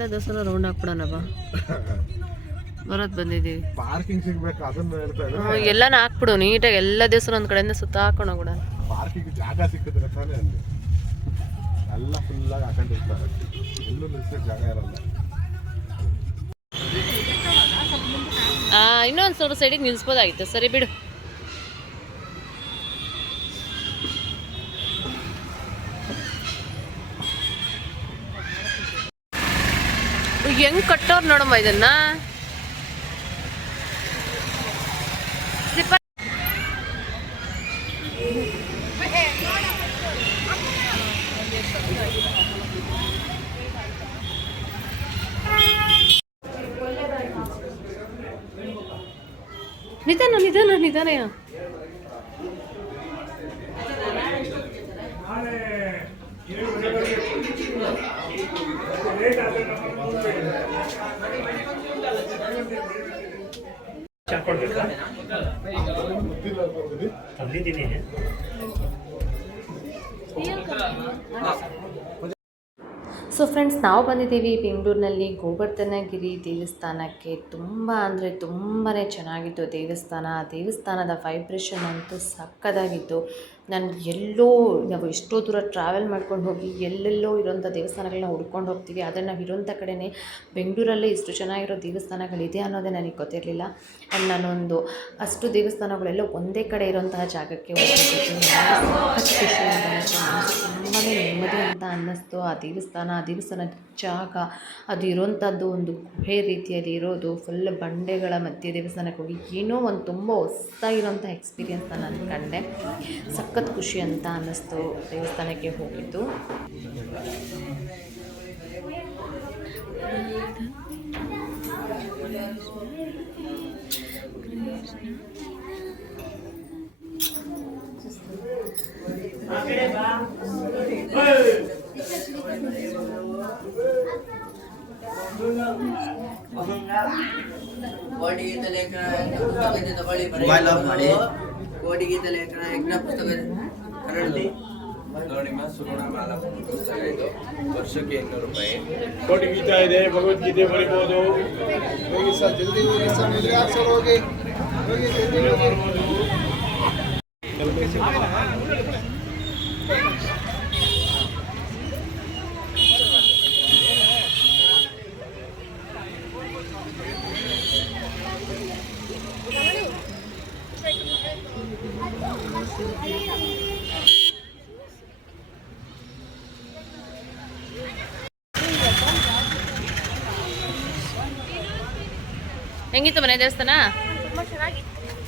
ಎಲ್ಲ ದೇವಸ್ಥಾನ ರೌಂಡ್ ಹಾಕ್ಬಿಡೋಣ ಬಾ. ಬರೋದು ಬಂದಿದ್ದೀವಿ. ಪಾರ್ಕಿಂಗ್ ಸಿಗ್ಬೇಕು ಅದನ್ನ ಹೇಳ್ತಾ ಇದ್ದಾರೆ. ಎಲ್ಲಾನು ಹಾಕ್ಬಿಡು ನೀಟಾಗಿ, ಎಲ್ಲ ದೇವಸ್ಥಾನ ಒಂದು ಕಡೆಯಿಂದ ಸುತ್ತ ಹಾಕೊಂಡು ಹೋಗ್ಬಿಡ. ಪಾರ್ಕಿಂಗ್ ಜಾಗ ಸಿಕ್ಕಿದ್ರೆ ತಾನೇ ಅಲ್ಲಿ ಎಲ್ಲ ಫುಲ್ಲಾಗಿ ಹಾಕೊಂಡಿರ್ತಾರೆ, ಎಲ್ಲೂ ನಿಲ್ಸಕ್ಕೆ ಜಾಗ ಇರಲ್ಲ. ಇನ್ನೊಂದು ಸ್ವಲ್ಪ ಸೈಡಿಗೆ ನಿಲ್ಲಿಸ್ಬೋದಾಗಿತ್ತು. ಸರಿ ಬಿಡು. ಹೆಂಗ್ ಕಟ್ಟೋರು ನೋಡಮ್ಮ ಇದನ್ನ. ನಿಧಾನ ನಿಧಾನ ನಿಧಾನ. ಸೊ ಫ್ರೆಂಡ್ಸ್, ನಾವು ಬಂದಿದ್ದೀವಿ ಬೆಂಗಳೂರಿನಲ್ಲಿ ಗೋವರ್ಧನಗಿರಿ ದೇವಸ್ಥಾನಕ್ಕೆ. ತುಂಬ ಅಂದರೆ ತುಂಬಾ ಚೆನ್ನಾಗಿತ್ತು ದೇವಸ್ಥಾನ. ದೇವಸ್ಥಾನದ ವೈಬ್ರೇಷನ್ ಅಂತೂ ಸಕ್ಕದಾಗಿತ್ತು. ನಾನು ನಾವು ಎಷ್ಟೋ ದೂರ ಟ್ರಾವೆಲ್ ಮಾಡ್ಕೊಂಡು ಹೋಗಿ ಎಲ್ಲೆಲ್ಲೋ ಇರೋಂಥ ದೇವಸ್ಥಾನಗಳನ್ನ ಹುಡ್ಕೊಂಡು ಹೋಗ್ತೀವಿ. ಆದರೆ ನಾವು ಇರೋಂಥ ಕಡೆಯೇ ಬೆಂಗಳೂರಲ್ಲೇ ಇಷ್ಟು ಚೆನ್ನಾಗಿರೋ ದೇವಸ್ಥಾನಗಳಿದೆ ಅನ್ನೋದೇ ನನಗೆ ಗೊತ್ತಿರಲಿಲ್ಲ. ಆ್ಯಂಡ್ ನಾನೊಂದು ಅಷ್ಟು ದೇವಸ್ಥಾನಗಳೆಲ್ಲ ಒಂದೇ ಕಡೆ ಇರೋಂತಹ ಜಾಗಕ್ಕೆ ಹೋಗಿದ್ದು ಖುಷಿ ಅಂತ ಅನ್ನಿಸ್ತು. ತುಂಬಾ ನೆಮ್ಮದಿ ಅಂತ ಅನ್ನಿಸ್ತು. ಆ ದೇವಸ್ಥಾನ ಜಾಗ ಅದು ಇರೋಂಥದ್ದು ಒಂದು ಗುಹೆ ರೀತಿಯಲ್ಲಿ ಇರೋದು, ಫುಲ್ ಬಂಡೆಗಳ ಮಧ್ಯೆ ದೇವಸ್ಥಾನಕ್ಕೆ ಹೋಗಿ ಏನೋ ಒಂದು ತುಂಬ ಹೊಸದಾಗಿರೋಂಥ ಎಕ್ಸ್ಪೀರಿಯೆನ್ಸ್ನ ನಾನು ಕಂಡೆ. ಸಖತ್ ಖುಷಿ ಅಂತ ಅನ್ನಿಸ್ತು ದೇವಸ್ಥಾನಕ್ಕೆ ಹೋಗಿದ್ದು. ಕೋಡಿಗೀತ ಲೇಖನ ಯಜ್ಞ ಪುಸ್ತಕ ಕನ್ನಡದಲ್ಲಿ ನೋಡಿಮ್ಮ, ಸುಗುಣಮಾಲ ಪುಸ್ತಕ ಇದು. ವರ್ಷಕ್ಕೆ 200 ರೂಪಾಯಿ. ಕೋಟಿಗೀತಾ ಇದೆ, ಭಗವದ್ಗೀತೆ ಬರೀಬಹುದು. ಹೋಗಿ ಸರ್, ಜಲ್ದಿ ಹೋಗಿ ಸರ್, ನಿದ್ರೆ ಹಾಕ್ಸೋರು ಹೋಗಿ. ಹೆಂಗಿತ್ತು ಮನೆ ದೇವಸ್ಥಾನ?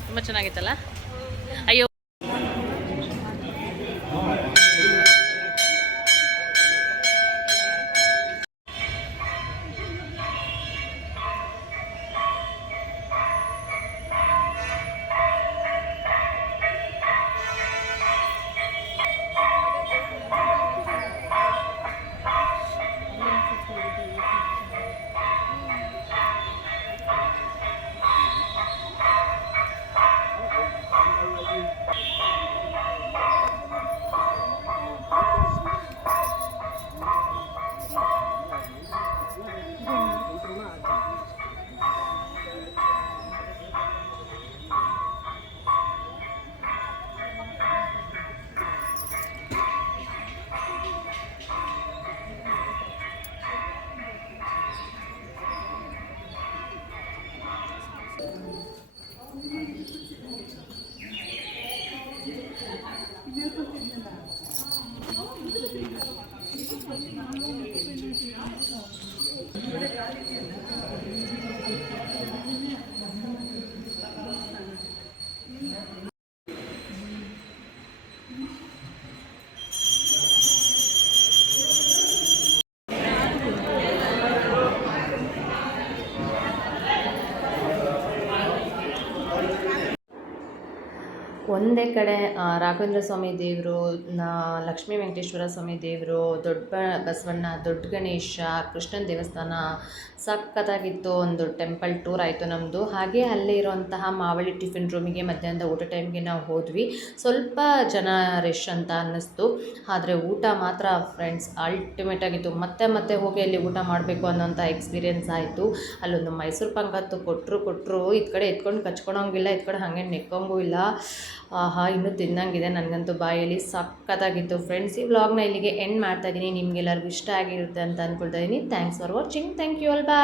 ತುಂಬ ಚೆನ್ನಾಗಿತ್ತಲ್ಲ. ಅಯ್ಯೋ, ಒಂದೇ ಕಡೆ ರಾಘವೇಂದ್ರ ಸ್ವಾಮಿ ದೇವರು, ಲಕ್ಷ್ಮೀ ವೆಂಕಟೇಶ್ವರ ಸ್ವಾಮಿ ದೇವರು, ದೊಡ್ಡ ಬಸವಣ್ಣ, ದೊಡ್ಡ ಗಣೇಶ, ಕೃಷ್ಣನ ದೇವಸ್ಥಾನ ಸಖತ್ತಾಗಿತ್ತು. ಒಂದು ಟೆಂಪಲ್ ಟೂರ್ ಆಯಿತು ನಮ್ಮದು. ಹಾಗೆ ಅಲ್ಲೇ ಇರೋಂತಹ ಮಾವಳಿ ಟಿಫಿನ್ ರೂಮಿಗೆ ಮಧ್ಯಾಹ್ನದ ಊಟ ಟೈಮ್ಗೆ ನಾವು ಹೋದ್ವಿ. ಸ್ವಲ್ಪ ಜನ ರಶ್ ಅಂತ ಅನ್ನಿಸ್ತು, ಆದರೆ ಊಟ ಮಾತ್ರ ಫ್ರೆಂಡ್ಸ್ ಅಲ್ಟಿಮೇಟ್ ಆಗಿತ್ತು. ಮತ್ತೆ ಮತ್ತೆ ಹೋಗಿ ಅಲ್ಲಿ ಊಟ ಮಾಡಬೇಕು ಅನ್ನೋಂಥ ಎಕ್ಸ್ಪೀರಿಯೆನ್ಸ್ ಆಯಿತು. ಅಲ್ಲೊಂದು ಮೈಸೂರು ಪಾಂಗತ್ತು ಕೊಟ್ಟರು, ಇದು ಕಡೆ ಎತ್ಕೊಂಡು ಕಚ್ಕೊಳಂಗಿಲ್ಲ, ಇದು ಕಡೆ ಹಾಗೆ ನೆಕ್ಕೊಂಗೂ ಇಲ್ಲ. ಆಹಾ, ಇನ್ನೂ ತಿನ್ನಂಗಿದೆ. ನನಗಂತೂ ಬಾಯಲ್ಲಿ ಸಖತ್ತಾಗಿತ್ತು ಫ್ರೆಂಡ್ಸ್. ಈ ವ್ಲಾಗ್ನ ಇಲ್ಲಿಗೆ ಎಂಡ್ ಮಾಡ್ತಾಯಿದ್ದೀನಿ. ನಿಮಗೆಲ್ಲರಿಗೂ ಇಷ್ಟ ಆಗಿರುತ್ತೆ ಅಂತ ಅಂದ್ಕೊಳ್ತಾ ಇದ್ದೀನಿ. Thanks for watching. Thank you all. Bye.